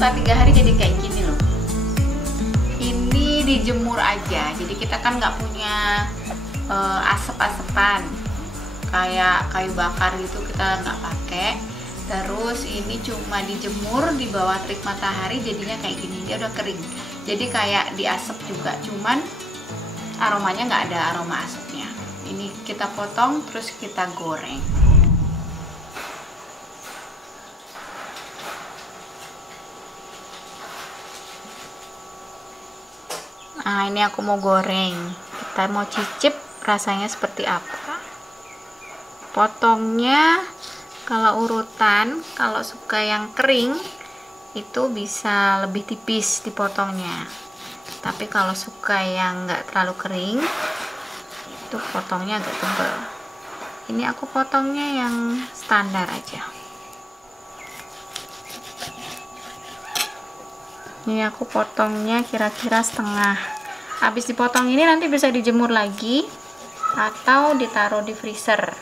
setelah 3 hari jadi kayak gini loh. Ini dijemur aja, jadi kita kan nggak punya asap-asapan kayak kayu bakar gitu, kita nggak pakai. Terus ini cuma dijemur di bawah terik matahari, jadinya kayak gini, dia udah kering. Jadi kayak diasap juga, cuman aromanya nggak ada aroma asapnya. Ini kita potong terus kita goreng. Nah, ini aku mau goreng. Kita mau cicip rasanya seperti apa. Potongnya kalau urutan, kalau suka yang kering itu bisa lebih tipis dipotongnya. Tapi kalau suka yang nggak terlalu kering, itu potongnya agak tebal. Ini aku potongnya yang standar aja. Ini aku potongnya kira-kira setengah. Habis dipotong ini nanti bisa dijemur lagi atau ditaruh di freezer.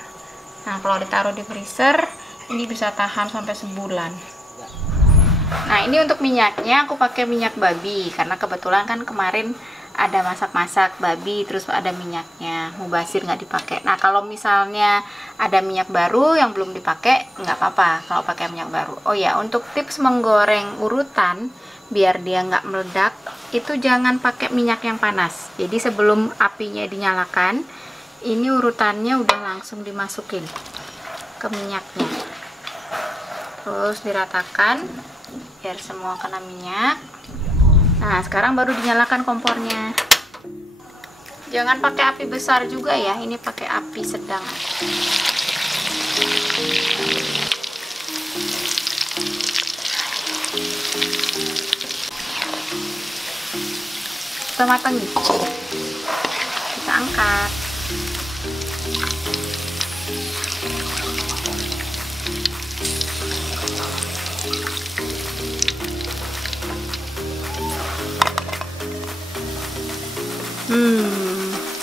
Nah, kalau ditaruh di freezer ini bisa tahan sampai sebulan. Nah, ini untuk minyaknya aku pakai minyak babi karena kebetulan kan kemarin ada masak-masak babi terus ada minyaknya, mubazir nggak dipakai. Nah, kalau misalnya ada minyak baru yang belum dipakai nggak apa-apa kalau pakai minyak baru. Oh ya, untuk tips menggoreng urutan biar dia nggak meledak, itu jangan pakai minyak yang panas. Jadi sebelum apinya dinyalakan, ini urutannya udah langsung dimasukin ke minyaknya, terus diratakan biar semua kena minyak. Nah, sekarang baru dinyalakan kompornya. Jangan pakai api besar juga ya, ini pakai api sedang. Udah matang nih, kita angkat.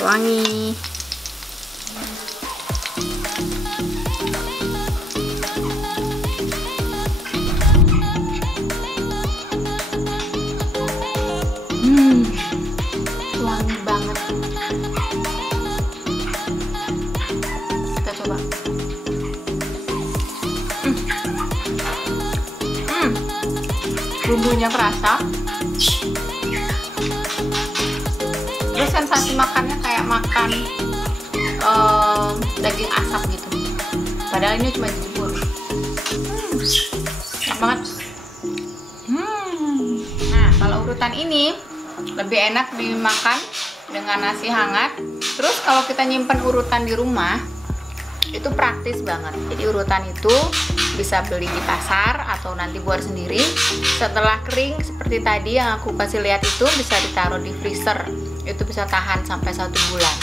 Wangi. Wangi banget. Kita coba. Bumbunya kerasa. Terus sensasi makannya kayak makan daging asap gitu. Padahal ini cuma dijemur. Enak banget. Nah, kalau urutan ini lebih enak dimakan dengan nasi hangat. Terus kalau kita nyimpen urutan di rumah itu praktis banget. Jadi urutan itu bisa beli di pasar atau nanti buat sendiri. Setelah kering seperti tadi yang aku kasih lihat itu bisa ditaruh di freezer. Itu bisa tahan sampai 1 bulan.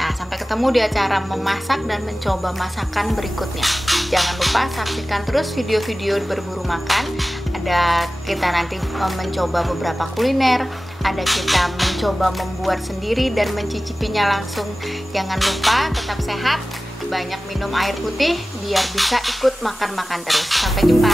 Nah, sampai ketemu di acara memasak dan mencoba masakan berikutnya. Jangan lupa saksikan terus video-video berburu makan. Ada kita nanti mencoba beberapa kuliner, ada kita mencoba membuat sendiri dan mencicipinya langsung. Jangan lupa tetap sehat, banyak minum air putih biar bisa ikut makan-makan terus. Sampai jumpa.